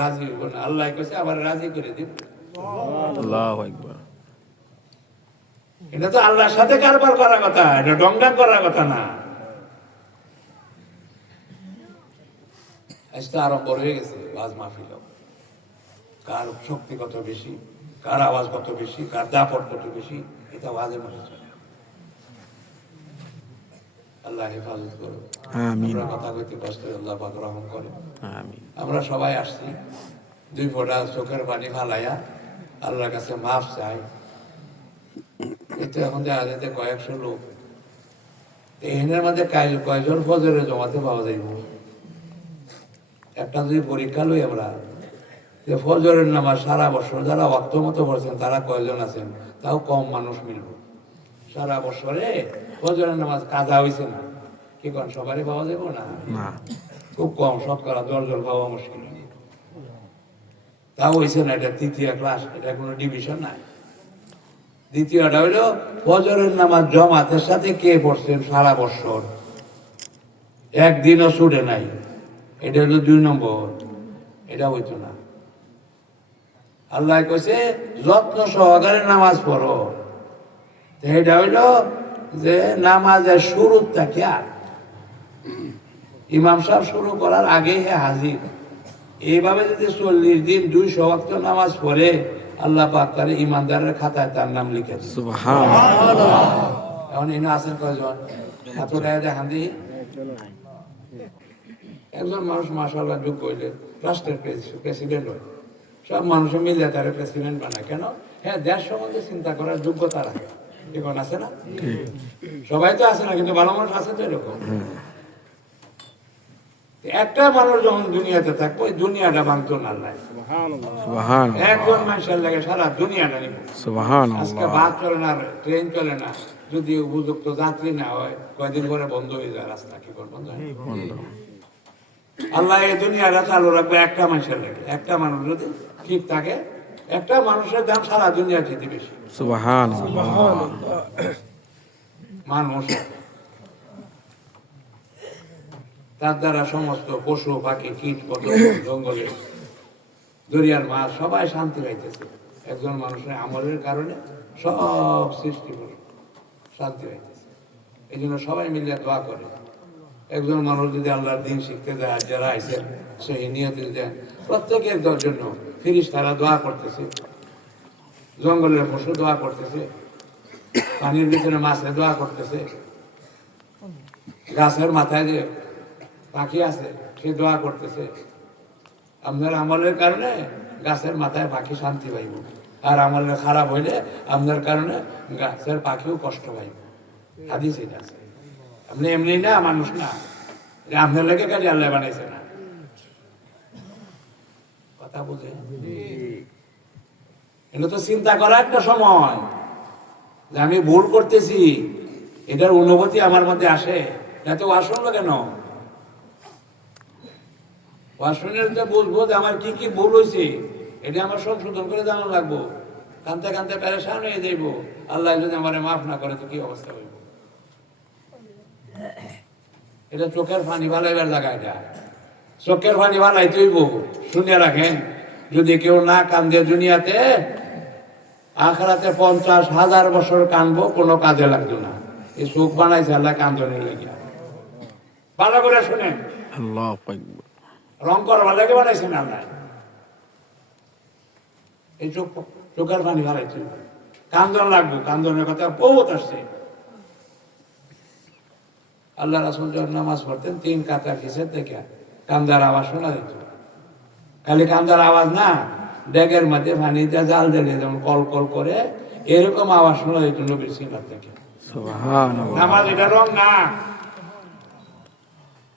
রাজি হইব না। আল্লাহ কইছে আবার রাজি করে দিব আল্লাহু আকবার। এটা তো আল্লাহর সাথে কারবার করার কথা এটা ডংডাং করার কথা না। আজ তো আরম্ভ হয়ে গেছে ওয়াজ মাহফিল। কার শক্তি কত বেশি কার আওয়াজ কত বেশি কার দাপট কত বেশি এটা ওয়াজের মধ্যে চলে আল্লাহ হেফাজত করো আমিন। কথা কইতে কষ্ট আল্লাহ পাক রহম করে। আমিন। আমরা সবাই আসছি দুই ফোঁটা চোখের পানি ফালাইয়া আল্লাহর কাছে মাফ চাই। এতে এখন দেখা কয়েকশো লোক। এখানের মধ্যে কাই- কয়জন ফজরে জমাতে পাওয়া যাইব? একটা যদি পরীক্ষা লই আমরা যে ফজরের নামাজ সারা বছর যারা অর্থ মতো পড়ছেন তারা কয়জন আছেন? তাও কম মানুষ মিলব। সারা বছরে ফজরের নামাজ কাজা হয়েছে না। কি কোন সবারই পাওয়া যাব না? খুব কম শতকরা দশজন পাওয়া মুশকিল তাও হয়েছে না এটা তৃতীয় ক্লাস এটা কোনো ডিভিশন নাই। দ্বিতীয়টা হইল ফজরের নামাজ জমাতের সাথে কে পড়ছেন সারা বছর? একদিনও ছুটে নাই। এটা হলো দুই নম্বর। এটা হইতো না। আল্লাহ কইছে যত্ন সহকারে নামাজ পড়ো। এটা হইল যে নামাজের শুরুর থাকিয়া ইমাম সাহেব শুরু করার আগেই হে হাজির। এইভাবে যদি চল্লিশ দিন দুই ওয়াক্ত নামাজ পড়ে আল্লাহ পাক তার ইমানদারের খাতায় তার নাম লিখে এখন ইনো আছেন কয়জন? দেখান দিই একজন মানুষ মাসাল্লাহ যোগ করলেন রাষ্ট্রের প্রেসিডেন্ট হয় সব মানুষে মিলে তার প্রেসিডেন্ট বানায়। কেন? হ্যাঁ দেশ সম্বন্ধে চিন্তা করার যোগ্যতা রাখে। এখন আছে না? সবাই তো আছে না কিন্তু ভালো মানুষ আছে তো এরকম। একটা মানুষ যখন দুনিয়াতে থাকব ওই দুনিয়াটা ভাঙতো না মানুষের লাগে সারা দুনিয়াটা নিব। আজকে বাস চলে না ট্রেন চলে না যদি উপযুক্ত যাত্রী না হয় কয়দিন পরে বন্ধ হয়ে যায় রাস্তা কি বন্ধ হয়? আল্লাহ এই দুনিয়াটা চালু রাখবে একটা মানুষের লাগে। একটা মানুষ যদি ঠিক থাকে একটা মানুষের দাম সারা দুনিয়া যেতে বেশি। মানুষ তার দ্বারা সমস্ত পশু পাখি কীট পতঙ্গ জঙ্গলে দরিয়ার মাছ সবাই শান্তি পাইতেছে। একজন মানুষের আমলের কারণে সব সৃষ্টি করে শান্তি পাইতেছে। এই জন্য সবাই মিলে দোয়া করে। একজন মানুষ যদি আল্লাহর দিন শিখতে দেয় আর যারা আইসে সেই নিয়ত দেন প্রত্যেকের জন্য ফিরিস তারা দোয়া করতেছে। জঙ্গলের পশু দোয়া করতেছে। পানির ভিতরে মাছে দোয়া করতেছে। গাছের মাথায় যে পাখি আছে, সে দোয়া করতেছে। আপনার আমলের কারণে গাছের মাথায় পাখি শান্তি পাইব। আর আমলের খারাপ হইলে আপনার কারণে গাছের পাখিও কষ্ট পাইব। হাদিস এটা আছে। আপনি এমনি না, মানুষ না। আপনার লেগে কাজে আল্লাহ বানাইছে না। কথা বুঝে এটা তো চিন্তা করা একটা সময়। যে আমি ভুল করতেছি, এটার অনুভূতি আমার মধ্যে আসে। এত ওয়াজ শুনলো কেন? শুনে তো বুঝব যে আমার কি কি ভুল হয়েছে এটা আমার সংশোধন করে জানা লাগবো। কানতে কানতে প্যারেশান হয়ে যাইব। আল্লাহ যদি আমার মাফ না করে, তো কি অবস্থা হইব? এটা চোখের পানি ভালাইবার জায়গা এটা। চোখের পানি ভালাই তুইব শুনে রাখেন যদি কেউ না কান্দে দুনিয়াতে আখরাতে পঞ্চাশ হাজার বছর কানবো কোনো কাজে লাগতো না। এই চোখ বানাইছে আল্লাহ কান্দনের লেগে ভালো করে শুনেন। আকবার। রং করবার লাগে বানাইছেন আল্লাহ? এই চোখ চোখের পানি ভালাইছে কান্দন লাগবো কান্দনের কথা বহুত আসছে। আল্লাহ রাসুল যখন নামাজ পড়তেন তিন কাতা কিসের থেকে কান্দার আওয়াজ শোনা যেত। খালি কান্দার আওয়াজ না ডেগের মধ্যে পানিতে জাল দিলে যেমন কল কল করে এরকম আওয়াজ শোনা যেত নবীর সিনার থেকে। নামাজ এটা রং না।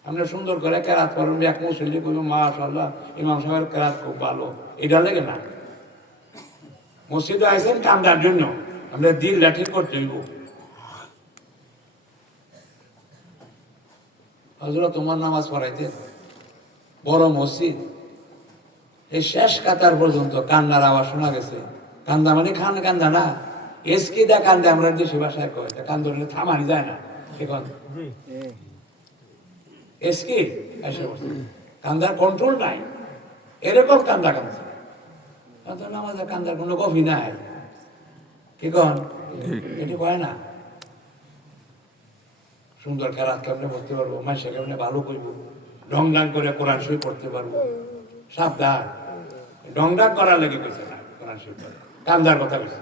আমরা সুন্দর করে কেরাত করেন এক মুসল্লি কইব মাশাল্লাহ ইমাম সাহেবের কেরাত খুব ভালো। এটা লাগে না। মসজিদে আইসেন কান্দার জন্য। আমরা দিল লাঠি করতে হইব। হজরত তোমার নামাজ পড়াইতে বড় মসজিদ। এই শেষ কাতার পর্যন্ত কান্নার আওয়াজ শোনা গেছে। কান্দা মানে খান কান্দা না। এসকি দা কান্দে আমরা দেশি ভাষায় কয় তা কান্দনে থামানি যায় না। এখন এসকি? এসে কান্দার কন্ট্রোল নাই। এরকম কান্দা কান্দছে অত নামাজে কান্দার কোনো কফি নাই। কি কন? এটি কয় না? সুন্দর খেলার কেমনে পড়তে পারব? মানুষের কেমনে ভালো করব? ঢং ঢাং করে কোরআন শরীফ পড়তে পারব? সাবধান। ঢং ঢাং করার লেগে কইছে না, কোরআন শরীফ। কান্দার কথা কইছে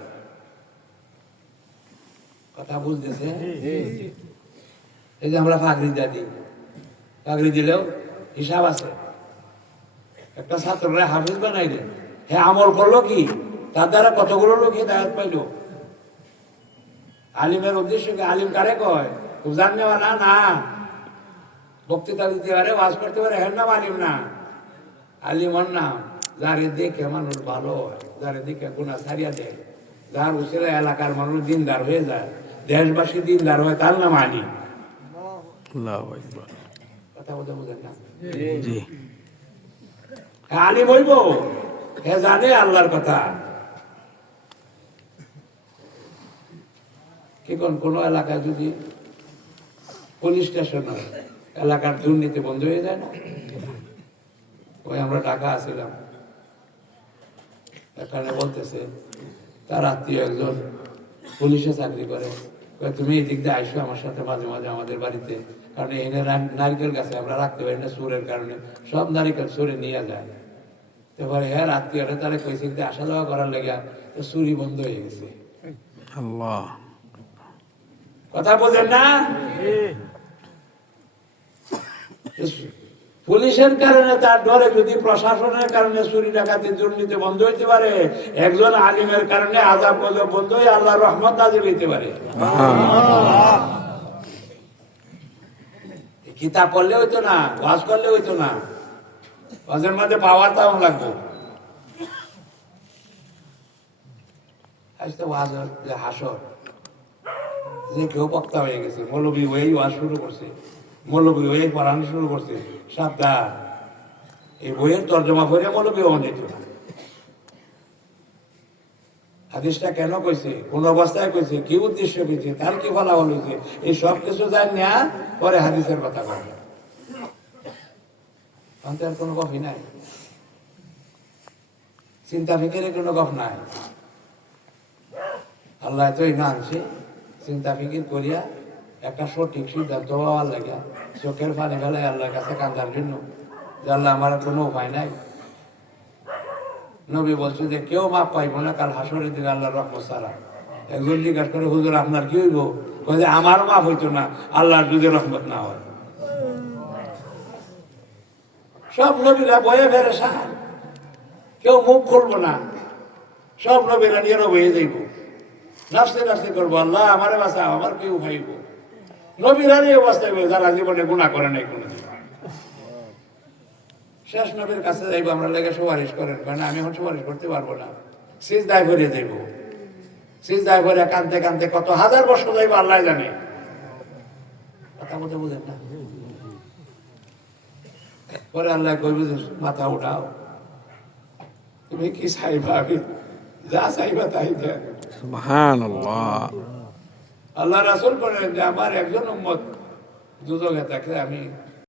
কথা বুঝতেছে এই যে আমরা ফাগরি দাদি ফাগরি দিলেও হিসাব আছে। একটা ছাত্ররা হাফিজ বানাইলে হ্যাঁ আমল করল কি? তার দ্বারা কতগুলো লোক হেদায়ত পাইলো? আলিমের উদ্দেশ্য কি? আলিম কারে কয়? উজান না। না বক্তৃতা দিতে পারে ওয়াজ করতে পারে হ্যাঁ নাম আলিম না। আলিম ওর নাম যারে দেখে মানুষ ভালো হয় যারে দেখে গুণা সারিয়া দেয়। যার উচিরা এলাকার মানুষ দিনদার হয়ে যায় দেশবাসী দিনদার হয় তার নাম আল্লাহু আকবার। কথা বলতে বুঝেন না? জি। হ্যাঁ, আলিম হইব হে জানে আল্লাহর কথা। কি কোন কোন এলাকায় যদি পুলিশ স্টেশন এলাকার দুর্নীতি বন্ধ হয়ে যায় না। ওই আমরা টাকা আসছিলাম এখানে বলতেছে তার আত্মীয় একজন পুলিশে চাকরি করে। তুমি এই দিক দিয়ে আইসো আমার সাথে মাঝে মাঝে আমাদের বাড়িতে। কারণ এনে নারকেল গাছে আমরা রাখতে পারি না সুরের কারণে। সব নারিকেল সুরে নিয়ে যায়। এবারে হ্যাঁ আত্মীয়রা তারা কইছে যে আসা যাওয়া করার লেগে তো চুরি বন্ধ হয়ে গেছে। আল্লাহ। কথা বোঝেন না? পুলিশের কারণে তার ডরে যদি প্রশাসনের কারণে চুরি ডাকাতি দুর্নীতি বন্ধ হইতে পারে, একজন আলিমের কারণে আজাব বন্ধ হয়ে আল্লাহ রহমত নাজিল হইতে পারে। কিতাব পড়লে হইতো না, ওয়াজ করলে হইতো না। ওয়াজের মধ্যে পাওয়ার তাও লাগতো আজকে ওয়াজ হাসর। যে কেউ বক্তা হয়ে গেছে, মৌলবী হয়েই ওয়াজ শুরু করছে। মৌলবী হয়েই পড়ানো শুরু করছে। সাবধান। এই বইয়ের তর্জমা করে মৌলবী হওয়া যেত হাদিসটা কেন কইছে? কোন অবস্থায় কইছে? কি উদ্দেশ্য কইছে? তার কি ফলাফল হয়েছে এই সব কিছু জান না পরে হাদিসের কথা বলে। অন্তর কোনো গফই নাই। চিন্তা ফিকিরে কোনো গফ নাই। আল্লাহ তো না আনছে। চিন্তা ফিকির করিয়া একটা সঠিক সিদ্ধান্ত হওয়ার লাগে। চোখের পানি ফেলে আল্লাহর কাছে কান্দার জন্য। যে আল্লাহ আমার কোনো উপায় নাই। নবী বলছে যে, কেউ মাপ পাইব না, কাল হাসরের দিন আল্লাহর রহমত সারা একজন জিজ্ঞাসা করে, হুজুর, আপনার কি হইব? যে, আমার মাপ হইতো না, আল্লাহর যদি রহমত না হয়। সব নবীরা বয়ে ফেরে সার। কেউ মুখ খুলবো না। সব নবীরা নিয়ে বয়ে যাইব। নাচতে নাচতে করব, আল্লাহ, আমারে বাসা আমার কেউ ভাইব নবীরা এই অবস্থায় হইবো, যারা জীবনে গুণা করে নাই কোনো শেষ নবীর কাছে যাইবো আমরা লেগে সুপারিশ করেন কারণ আমি এখন সুপারিশ করতে পারব না। সিজ দায় ভরে যাইব। সিজ দায় ভরে কানতে কানতে কত হাজার বছর যাইবো আল্লাহ জানে। কথা বলতে বুঝেন না? পরে আল্লাহ কইবে মাথা উঠাও। তুমি কি চাইবা? আমি যা চাইবা তাই দেন। সুবহানাল্লাহ। আল্লাহ রাসুল করেন যে আমার একজন উম্মত দুজকে থাকলে আমি